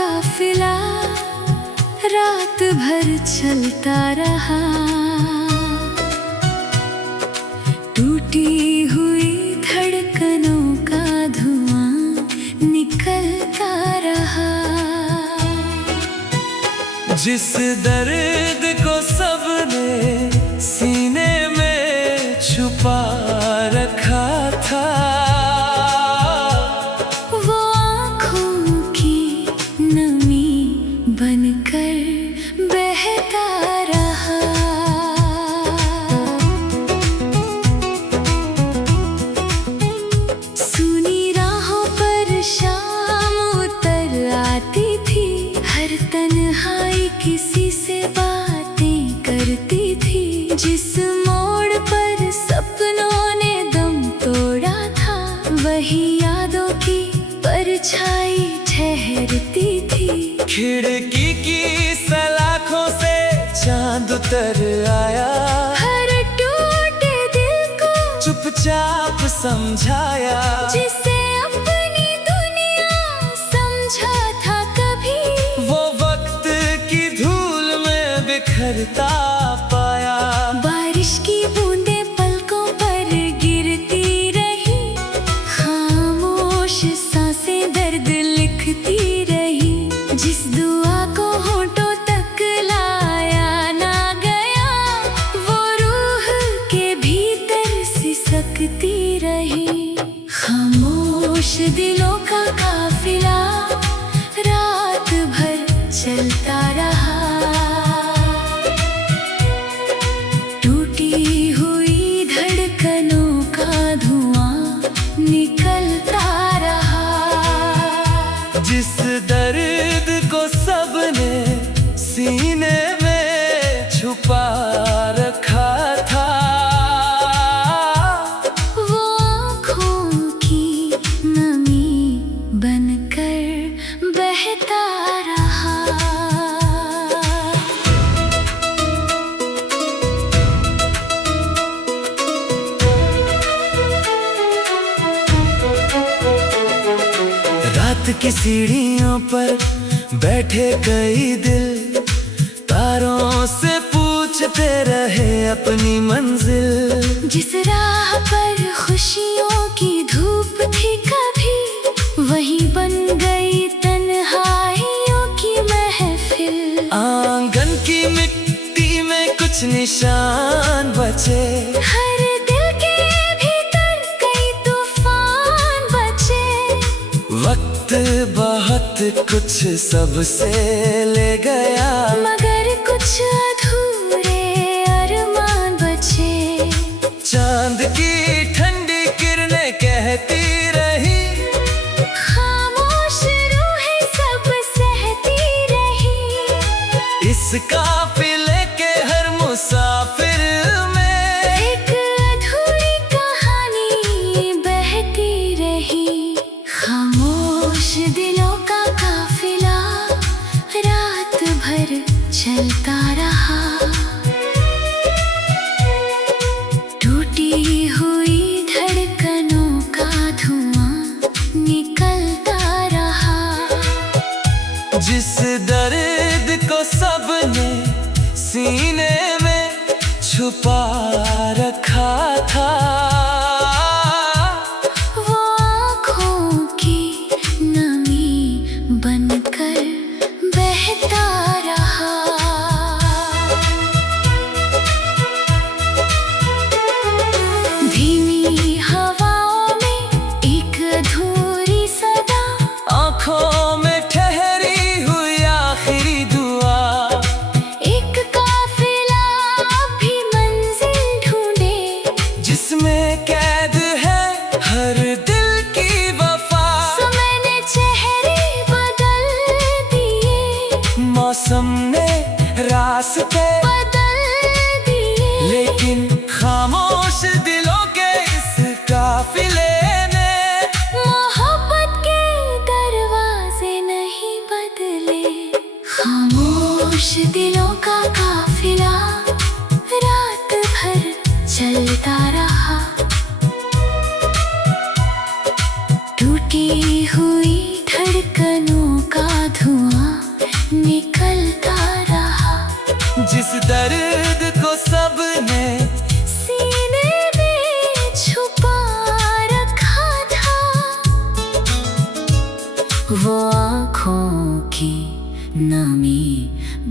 काफिला रात भर चलता रहा। टूटी हुई धड़कनों का धुआं निकलता रहा। जिस दर्द को सबने सीने में छुपा रखा था, वो आँखों की नमी बनकर बहता रहा। सूनी राहों पर शाम उतर आती थी, हर तन्हाई किसी से बातें करती थी। जिस मोड़ पर सपनों ने दम तोड़ा था, वही यादों की परछाई ठहरती थी। खिड़की की सलाखों से चांद उतर आया, हर टूटे दिल को चुपचाप समझाया। जिसे अपनी दुनिया समझा था कभी, वो वक्त की धूल में बिखरता पाया। बारिश की बूंदें पलकों पर गिरती रही, खामोश सांसें दर्द लिखती रही। जिस दुआ को होठों तक लाया ना गया, वो रूह के भीतर सिसकती रही। खामोश दिलों का काफिला रात भर चलता रहा। टूटी हुई धड़कनों का धुआं निकलता रहा। जिस दर्द को सबने सीने में छुपा रखा था, वो आँखों की नमी बनकर बहता रहा। रात की सीढ़ियों पर बैठे कई दिल, तारों से पूछते रहे अपनी मंजिल। जिस राह पर खुशियों की धूप थी कभी, वही बन गई तन्हाइयों की महफिल। आंगन की मिट्टी में कुछ निशान बचे, हर दिल के भीतर कई तूफान बचे। वक्त बहुत कुछ सबसे ले गया, मगर कुछ अधूरे अरमान बचे। चांद की ठंडी किरणें कहती रही, खामोश रूहें सब सहती रही। इस काफिले के हर मुसाफिर में एक अधूरी कहानी बहती रही। खामोश दिलों का काफिला रात भर चलता रहा। टूटी हुई धड़कनों का धुआं निकलता रहा। जिस दर्द को सबने सीने में छुपा रखा था, वो आँखों की नमी बनकर बहता रहा। धीमी हवाओं में एक अधूरी सदा, आँखों में ठहरी हुई आखिरी दुआ। एक काफिला भी मंजिल ढूंढे, जिसमें कैद है हर दिल की वफा। समय ने चेहरे बदल दिए, मौसम ने रास्ते बदल दिए। लेकिन खामोश दिलों के इस काफिले ने मोहब्बत के दरवाजे नहीं बदले। खामोश दिलों का काफिला रात भर चलता रहा। टूटी हुई धड़कन धड़कनों का धुआं निकलता रहा। जिस दर्द को सबने सीने में छुपा रखा था, वो आँखों की नमी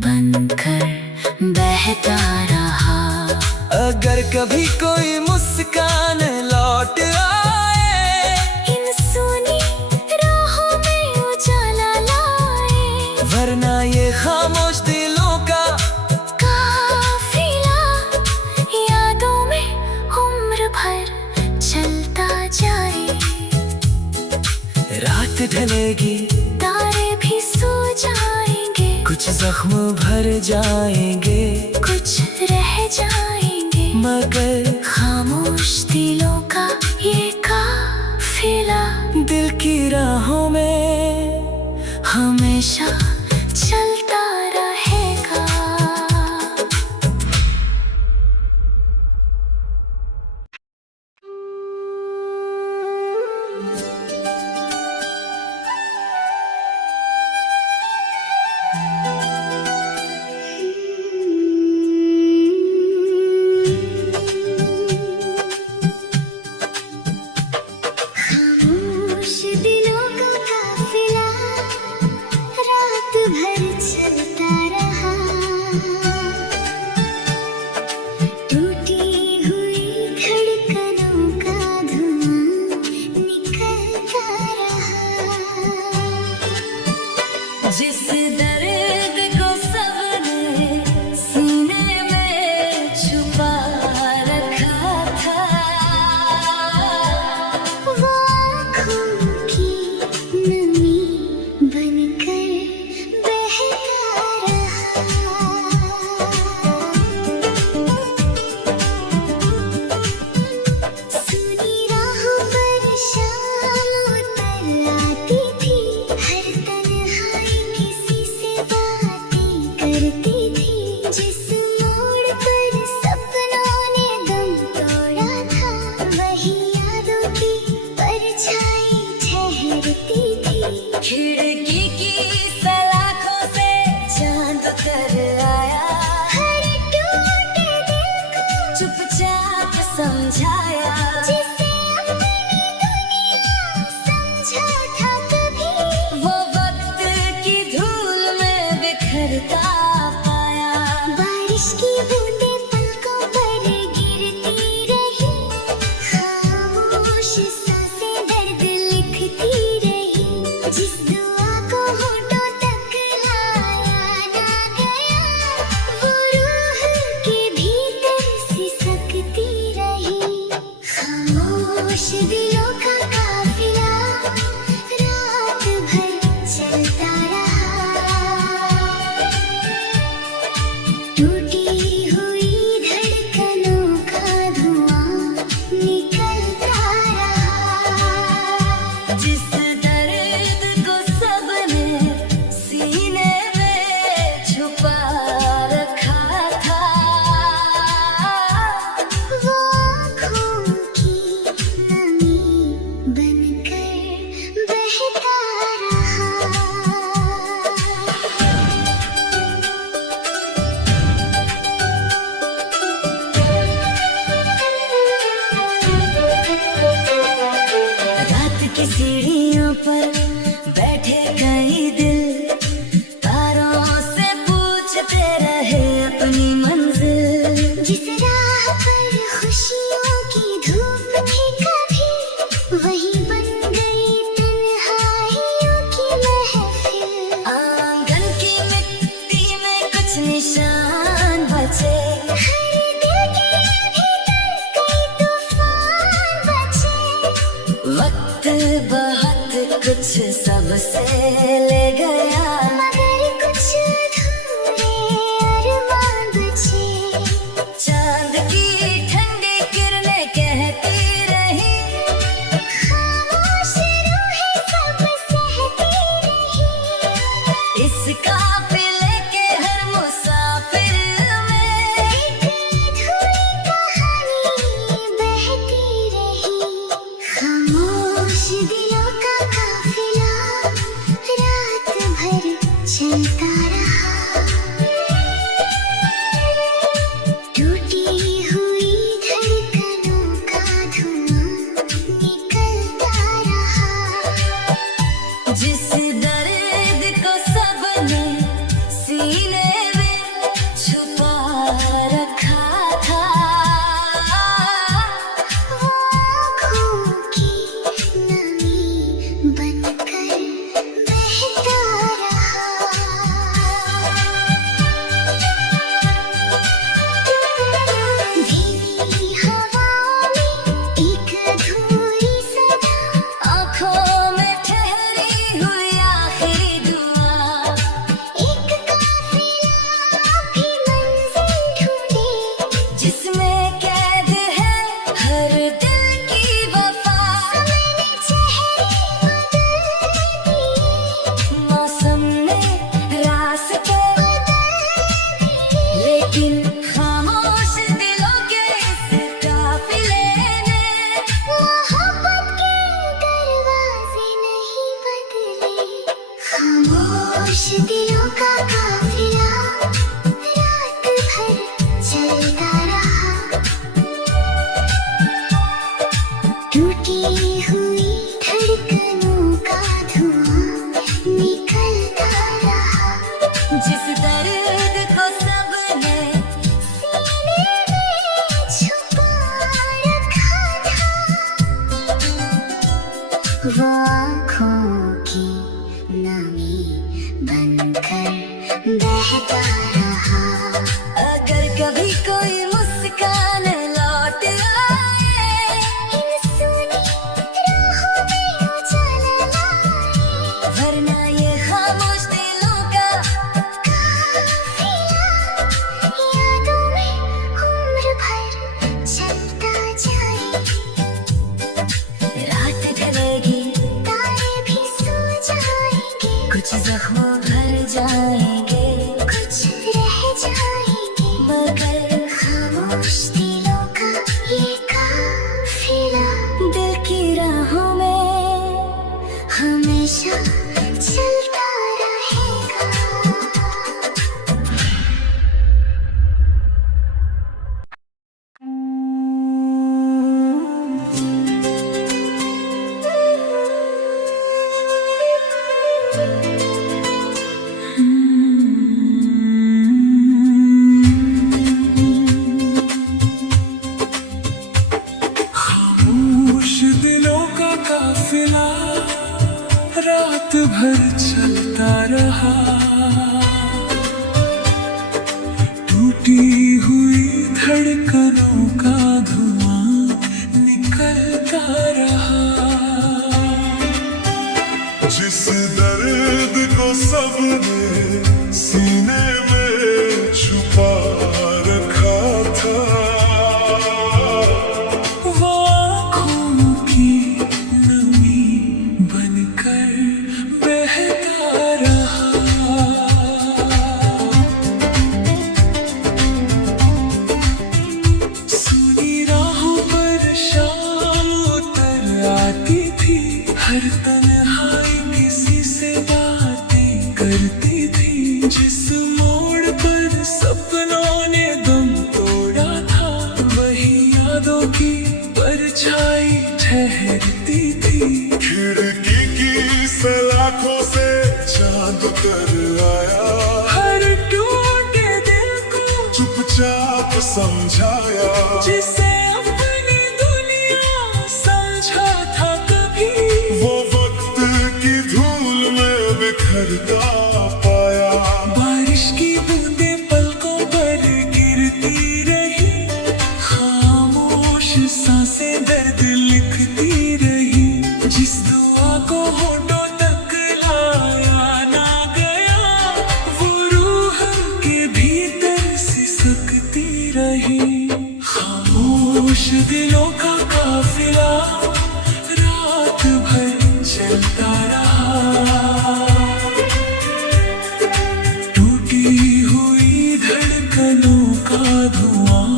बनकर बहता रहा। अगर कभी कोई मुस्कान लौट आए, इन सूनी राहों में उजाला लाए, वरना ये खामोश दिलों का काफिला यादों में उम्र भर चलता जाए। रात ढलेगी, तारे भी सो जाएंगे, कुछ जख्म भर जाएंगे, कुछ रह जाएंगे, मगर खामोश दिलों का ये काफिला दिल की राहों में हमेशा चलता रहेगा। खामोश दिलों का काफिला रात भर चलता रहा। टूटी हुई धड़कनों का धुआं निकलता रहा। जिस दर्द को सबने सीने में छुपा रखा था, वो आँखों की नमी बनकर बहता रहा। सूनी राहों पर शाम उतर आती थी, हर तन्हाई किसी से बातें करती थी। जिस मोड़ पर सपनों ने दम तोड़ा था, वही यादों की परछाई ठहरती थी। खिड़की की सलाखों से चांद उतर आया, हर टूटे दिल को चुपचाप समझाया। जिसे अपनी दुनिया समझा था कभी, वो वक्त की धूल में बिखरता पाया। बारिश की बूंदें पलकों पर गिरती रही, खामोश सांसें दर्द लिखती रही। जिस दुआ को होठों तक लाया ना गया, वो रूह के भीतर सिसकती रही। खामोश दिलों का काफिला रात भर चलता रहा। टूटी हुई धड़कनों का धुआं निकलता रहा। जिस दर्द को सबने सीने में छुपा रखा था, वो आँखों की नमी बनकर बहता रहा। रात की सीढ़ियों पर बैठे कई दिल, तारों से पूछते रहे अपनी मंजिल। जिस राह पर खुशियों की धूप थी कभी, वही बन गई तन्हाइयों की महफिल। आंगन की मिट्टी में कुछ निशान बचे, हर दिल के भीतर कई तूफान बचे। वक्त बहुत कुछ सबसे ले गया, मगर कुछ अधूरे अरमान बचे। चांद की ठंडी किरणें कहती रही, खामोश रूहें सब सहती रही। इस काफिले के हर मुसाफिर में एक अधूरी कहानी बहती रही। खामोश दिलों का काफिला वो आँखों की नमी बनकर बहता रहा। अगर कभी कोई मुस्कान लौट आए, इन सूनी राहों में उजाला लाए, वरना ये खामोश दिलों का काफिला यादों में उम्र भर चलता जाए। रात ढलेगी, तारे भी सो जाएंगे, कुछ जख्म भर जाएंगे, कुछ रह जाएंगे, मगर खामोश दिलों का ये काफिला दिल की राहों में हमेशा चलता रहेगा। खामोश दिलों का काफिला रात भर चलता रहा। टूटी हुई धड़कनों का धुआं निकलता रहा। जिस दर्द को सबने सीने में छुपा रखा था, वो आँखों की नमी बनकर बहता रहा। सुनी राहों पर शाम उतर आती थी, हर तन्हाई किसी से बातें करती थी। जिस मोड़ पर सपनों ने दम तोड़ा था, वही यादों की परछाई ठहरती थी। खिड़की की सलाखों से चांद उतर आया, हर टूटे दिल को चुपचाप समझाया। जिसे अपनी दुनिया समझा था कभी, वो वक्त की धूल में बिखरता पाया। बारिश की बूंदें पलकों पर गिरती रही, खामोश सांसें दर्द लिखती रही। जिस दुआ को होठों तक लाया ना गया, वो रूह के भीतर सिसकती रही। खामोश दिलों का काफिला रात भर चलता रहा। टूटी हुई धड़कनों का धुआं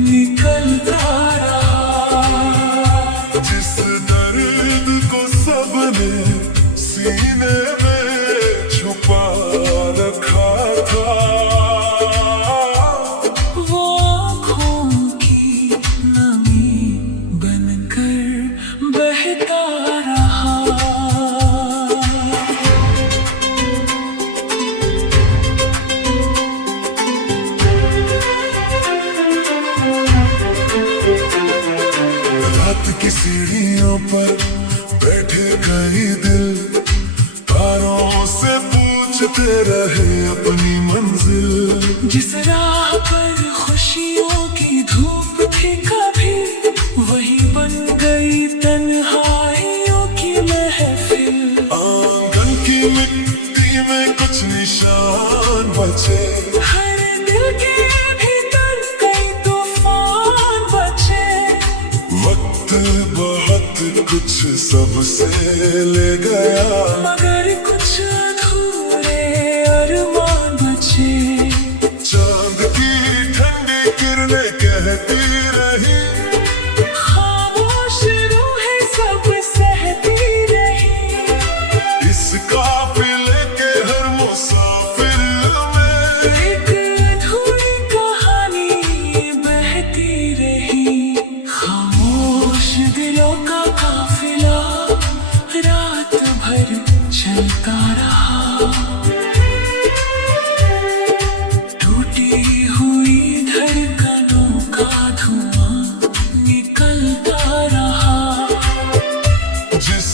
निकलता रहा। जिस दर्द को सबने सीने में छुपा रखा था, वो आँखों की नमी बनकर बहता रहा। रात की सीढ़ियों पर बैठे कई दिल, तारों से पूछते रहे अपनी मंजिल। जिस राह पर खुशियों की धूप थी कभी, वही बन गई तन्हाइयों की महफिल। आंगन की मिट्टी में कुछ निशान बचे, हर दिल के भीतर कई तूफान बचे। वक्त बहुत कुछ सबसे ले गया, मगर कुछ अधूरे अरमान बचे। चांद की ठंडी किरणें कहती रही, खामोश रूहें सब सहती रही। इस काफिले के हर मुसाफिर में एक अधूरी कहानी बहती रही। खामोश दिलों का काफिला रात भर चलता रहा। टूटी हुई धड़कनों का धुआं निकलता रहा। जिस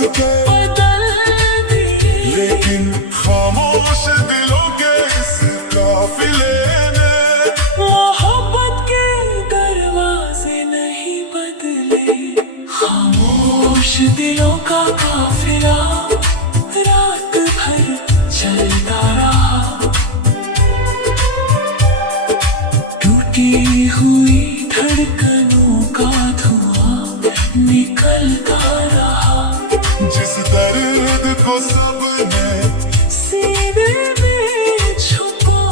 के बदल दिए। लेकिन खामोश दिलों के इस काफिले ने मोहब्बत के दरवाजे नहीं बदले। खामोश दिलों का काफिला रात भर चलता रहा। टूटी हुई धड़कनों का धुआं निकलता रहा। जिस दर्द को सबने सीने में छुपा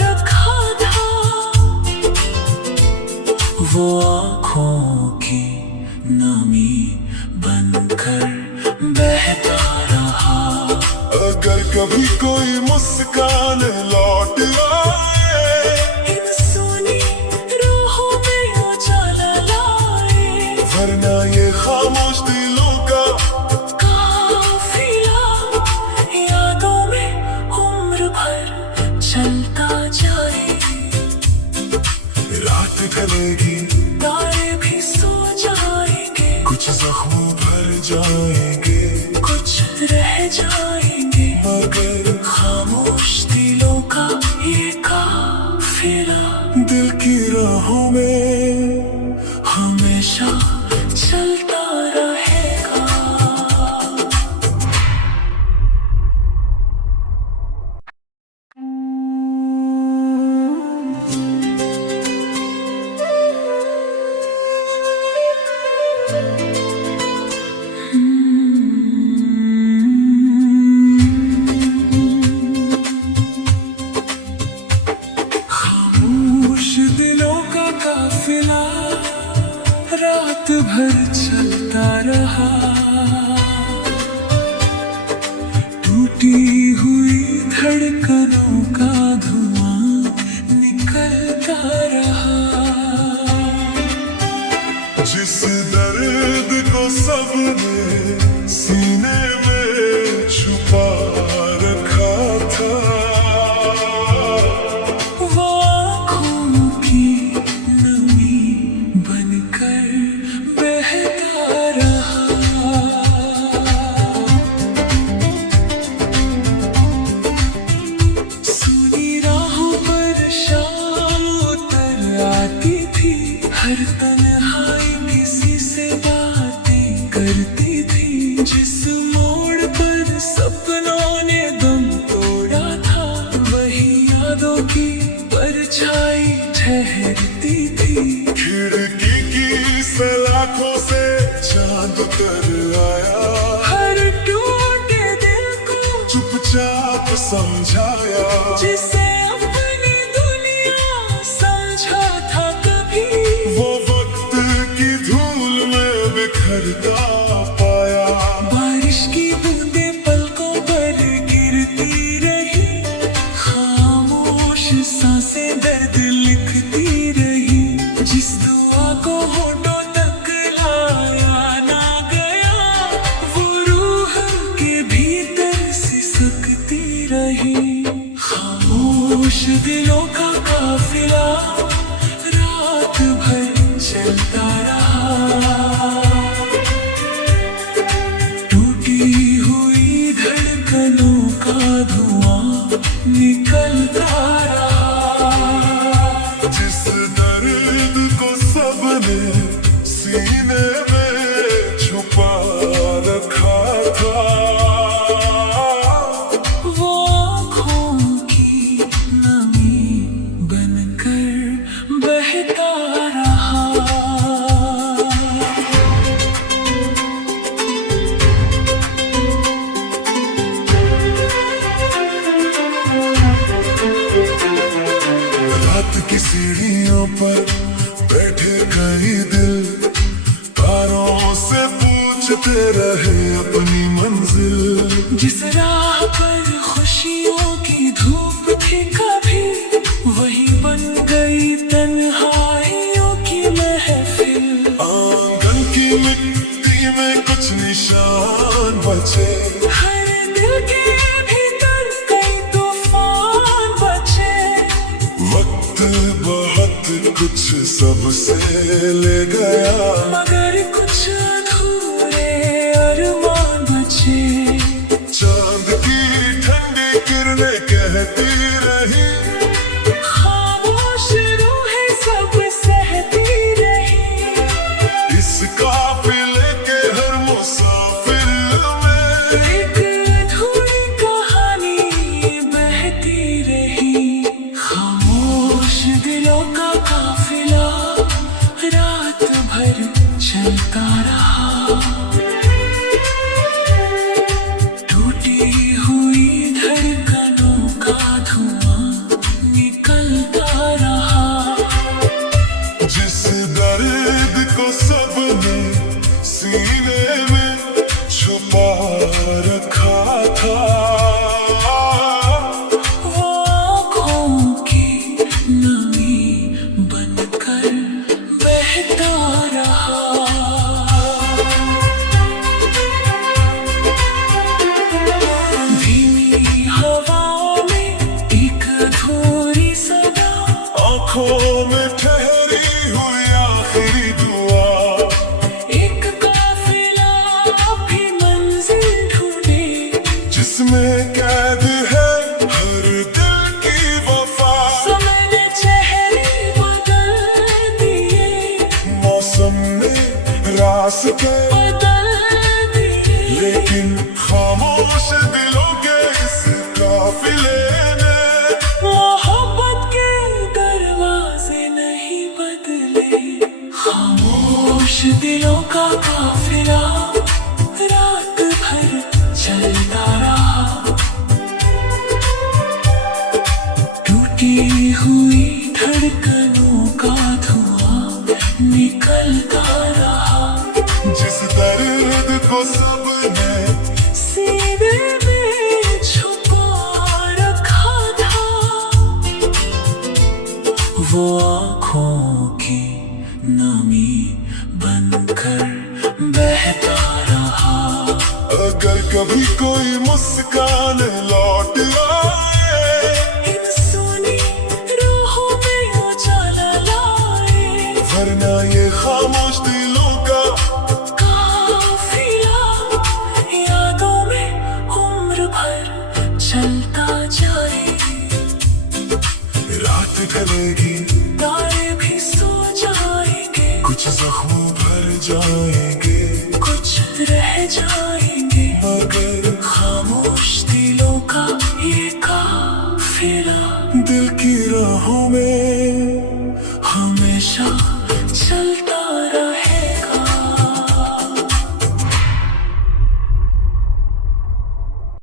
रखा था, वो आँखों की नमी बनकर बहता रहा। अगर कभी कोई मुस्कान लौट आए, इन सुनी रूहों में उजाला लाए। वरना ये खामोश दिलों का काफिला यादों में उम्र भर चलता जाए। रात ढलेगी, तारे भी सो जाएंगे, कुछ जख्म भर जाएंगे, कुछ रह जाएंगे, मगर खामोश दिलों का ये काफिला दिल की राहों में हमेशा चलता रहेगा। खामोश दिलों का काफिला रात भर चलता रहा। टूटी हुई धड़कनों का धुआं निकलता रहा। जिस दर्द को सबने सीने में छुपा रखा था, वो आँखों की नमी बनकर बहता रहा। सुनी राहों पर शाम उतर आती थी, हर तन्हाई किसी से बातें करती थी। जिस मोड़ पर सपनों ने दम तोड़ा था, वही यादों की परछाई ठहरती थी। खिड़की की सलाखों से चांद उतर आया, हर टूटे दिल को चुपचाप समझाया। जिसे अपनी दुनिया समझा था कभी, वो वक्त की धूल में बिखरता पाया। बारिश की बूंदें पलकों पर गिरती रही। खामोश सांसें दर्द लिखती रही। जिस दुआ को होठों तक लाया ना गया, वो रूह के भीतर सिसकती रही। खामोश दिलों का काफिला रात भर चलता रहा। टूटी हुई धड़कनों का धुआं निकलता रहा। जिस दर्द को सबने सीने में छुपा रखा था, वो आँखों की नमी बनकर बहता रहा। रात की सीढ़ियों पर बैठे कई दिल, तारों से पूछते रहे अपनी मंजिल। जिस राह पर खुशियों की धूप थी कभी, वही बन गई तन्हाइयों की महफिल। आंगन की मिट्टी में कुछ निशान बचे, हर दिल के भीतर कई तूफान बचे। वक्त बहुत कुछ सबसे ले गया, मगर कुछ अधूरे अरमान चलता रहा, टूटी हुई धड़कनों का धुआं निकलता रहा। जिस दर्द को सबने सीने में छुपा रखा था, वो आँखों की नमी बनकर बहता रहा। धीमी हवाओं में एक अधूरी सदा, आँखों में ठहरी हुई आखिरी दुआ, एक काफिला भी मंजिल ढूंढे, जिसमें कैद है हर दिल की वफा। समय ने चेहरे बदल दिए, मौसम ने रास्ते बदल दिए, लेकिन खामोश दिलों के इस काफिले ने मोहब्बत के दरवाजे नहीं बदले। खामोश दिलों का काफिला रात भर चलता रहा, टूटी हुई धड़कनों का धुआं निकलता रहा। जिस दर्द को सबने सीने में छुपा रखा था, वो आँखों की नमी बनकर बहता रहा। अगर कभी कोई मुस्कान लौट आए, इन सुनी रूहों में उजाला लाए, वरना ये खामोश दिलों का काफिला यादों में उम्र भर चलता जाए। रात ढलेगी, तारे भी सो जाएंगे, कुछ जख्म भर जाएंगे, कुछ रह जाएंगे, मगर खामोश दिलों का ये काफिला